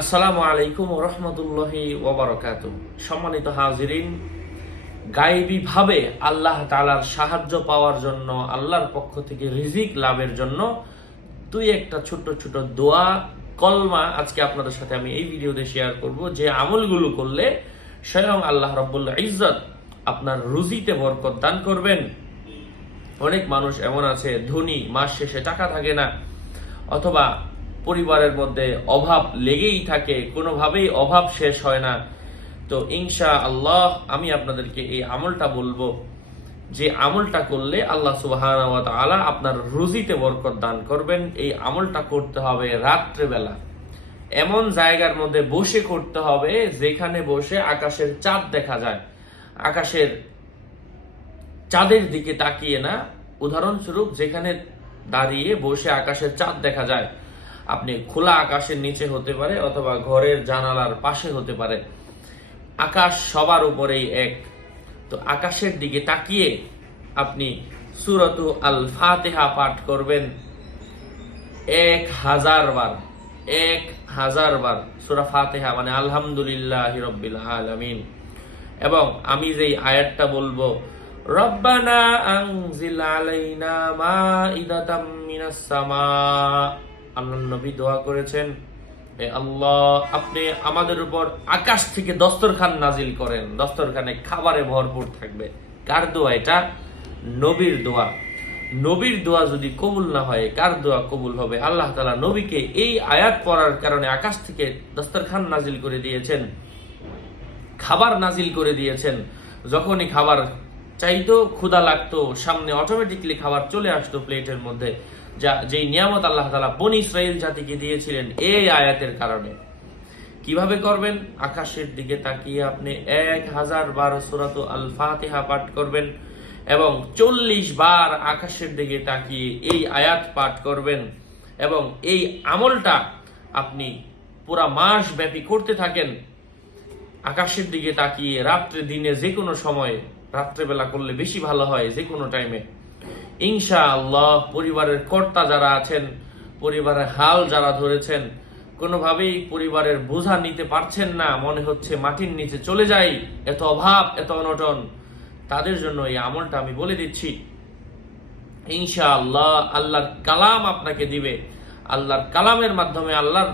আসসালামু আলাইকুম রহমতুল্লাহি ওবরাকাত সম্মানিত হাজিরিন গাইবীভাবে আল্লাহ তালার সাহায্য পাওয়ার জন্য, আল্লাহর পক্ষ থেকে রিজিক লাভের জন্য দুই একটা ছোট ছোট দোয়া, কলমা আজকে আপনাদের সাথে আমি এই ভিডিওতে শেয়ার করব যে আমলগুলো করলে স্বয়ং আল্লাহ রব্বুল্লাহ ইজ্জত আপনার রুজিতে বরকত দান করবেন। অনেক মানুষ এমন আছে, ধনী, মাস শেষে টাকা থাকে না, অথবা পরিবারের মধ্যে অভাব লেগেই থাকে, কোনোভাবেই অভাব শেষ হয় না। তো ইনশা আল্লাহ আমি আপনাদেরকে এই আমলটা বলব যে আমলটা করলে আল্লাহ সুবাহ আপনার রুজিতে বরকত দান করবেন। এই আমলটা করতে হবে রাত্রেবেলা। এমন জায়গার মধ্যে বসে করতে হবে যেখানে বসে আকাশের চাঁদ দেখা যায়। আকাশের চাঁদের দিকে তাকিয়ে না। উদাহরণস্বরূপ যেখানে দাঁড়িয়ে বসে আকাশের চাঁদ দেখা যায়। আপনি খোলা আকাশের নিচে হতে পারে অথবা ঘরের জানালার পাশে হতে পারে। আকাশ সবার উপরেই এক। তো আকাশের দিকে তাকিয়ে আপনি সুরতু আল ফাতেহা পাঠ করবেন। এক হাজার বার, এক হাজার বার সুরা ফাতেহা মানে আলহামদুলিল্লাহ রব্বিল আলামিন। এবং আমি যেই আয়াতটা বলব, রব্বানা আনজিল আলাইনা মাইদাতাম মিনাস সামা আল্লাহ নবী দোয়া করেছেন আল্লাহ, আপনি আমাদের উপর আকাশ থেকে দস্তরখান নাজিল করেন। দস্তরখানে খাবারে ভরপুর থাকবে। কার দোয়া এটা? নবীর দোয়া। নবীর দোয়া যদি কবুল না হয়, কার দোয়া কবুল হবে? আল্লাহ তালা নবীকে এই আয়াত পড়ার কারণে আকাশ থেকে দস্তরখান নাজিল করে দিয়েছেন, খাবার নাজিল করে দিয়েছেন। যখনই খাবার চাইতো, ক্ষুধা লাগতো, সামনে অটোমেটিকলি খাবার চলে আসতো প্লেটের মধ্যে। যা, যেই নিয়ামত আল্লাহ তালা বনি ইসরায়েল জাতিকে দিয়েছিলেন এই আয়াতের কারণে। কীভাবে করবেন? আকাশের দিকে তাকিয়ে আপনি এক হাজার বার সুরাত আল ফাতিহা পাঠ করবেন এবং চল্লিশ বার আকাশের দিকে তাকিয়ে এই আয়াত পাঠ করবেন এবং এই আমলটা আপনি পুরা মাস ব্যাপী করতে থাকেন। আকাশের দিকে তাকিয়ে রাত্রে দিনে যে কোনো সময়ে রাত্রেবেলা করলে বেশি ভালো হয় যে কোনো টাইমে ইনশা আল্লাহ পরিবারের কর্তা যারা আছেন, পরিবারের হাল যারা ধরেছেন, কোনোভাবেই পরিবারের বোঝা নিতে পারছেন না, মনে হচ্ছে মাটির নিচে চলে যাই, এত অভাব, এত অনটন। তাদের জন্য এই আমলটা আমি বলে দিচ্ছি। ইনশা আল্লাহ আল্লাহর কালাম আপনাকে দিবে। আল্লাহর কালামের মাধ্যমে আল্লাহর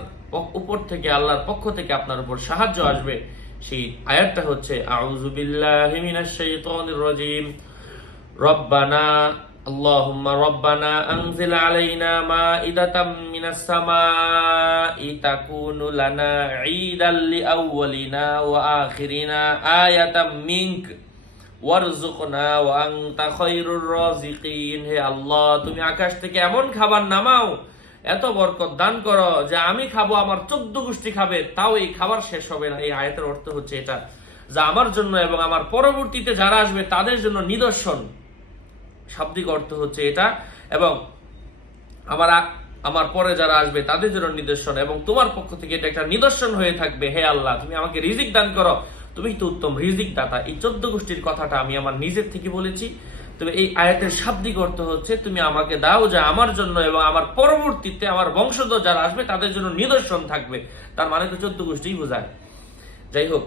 উপর থেকে, আল্লাহর পক্ষ থেকে আপনার উপর সাহায্য আসবে। সেই আয়াতটা হচ্ছে, আউযু বিল্লাহি মিনাশ শাইতানির রাজিম। রব্বানা اللهم ربنا أنزل علينا مائدة من السماء تكون لنا عيدا لأولنا وآخرنا آية منك ওয়ারজুকনা ওয়া আনতা খায়রুর রাজিকিন হে আল্লাহ তুমি আকাশ থেকে এমন খাবার নামাও এত বরকত দান করো যে আমি খাবো আমার চোদ্দ গোষ্ঠী খাবে তাও এই খাবার শেষ হবে না এই আয়াতের অর্থ হচ্ছে এটা যা আমার জন্য এবং আমার পরবর্তীতে যারা আসবে তাদের জন্য নিদর্শন শাব্দিক অর্থ হচ্ছে এটা, এবং আমার আমার পরে যারা আসবে তাদের জন্য নিদর্শন, এবং তোমার পক্ষ থেকে এটা একটা নিদর্শন হয়ে থাকবে, হে আল্লাহ, তুমি আমাকে রিজিক দান করো। তুমি তো উত্তম রিজিক দাতা। এই চোদ্দ গোষ্ঠীর কথাটা আমি আমার নিজের থেকে বলেছি। তবে এই আয়াতের শাব্দিক অর্থ হচ্ছে, তুমি আমাকে দাও যে আমার জন্য, এবং আমার পরবর্তীতে আমার বংশধর যারা আসবে তাদের জন্য নিদর্শন থাকবে। তার মানে তো চোদ্দ গোষ্ঠী বোঝায়। যাই হোক,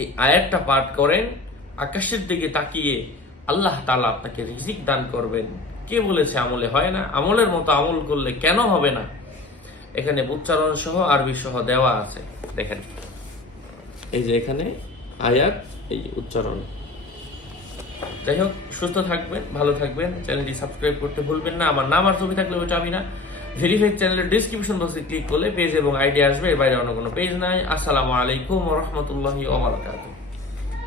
এই আয়াতটা পাঠ করেন, আকাশের দিকে তাকিয়ে আল্লাহ তালা আপনাকে রিজিক দান করবেন। কে বলেছে আমলে হয় না? আমলের মতো আমল করলে কেন হবে না? এখানে উচ্চারণ সহ আরবি সহ দেওয়া আছে। দেখেন। এই যে এখানে আয়াত, এই উচ্চারণ। যাই হোক, সুস্থ থাকবেন, ভালো থাকবেন। চ্যানেলটি সাবস্ক্রাইব করতে ভুলবেন না। আমার নাম আর ছবি থাকলে ওইটা আমি না। ভেরিফাইড চ্যানেলের ডিসক্রিপশন বক্সে ক্লিক করলে পেজ এবং আইডি আসবে। এর বাইরে অন্য কোনো পেজ নাই। আসসালামু আলাইকুম রহমতুল্লাহি ওবরাকাতুহ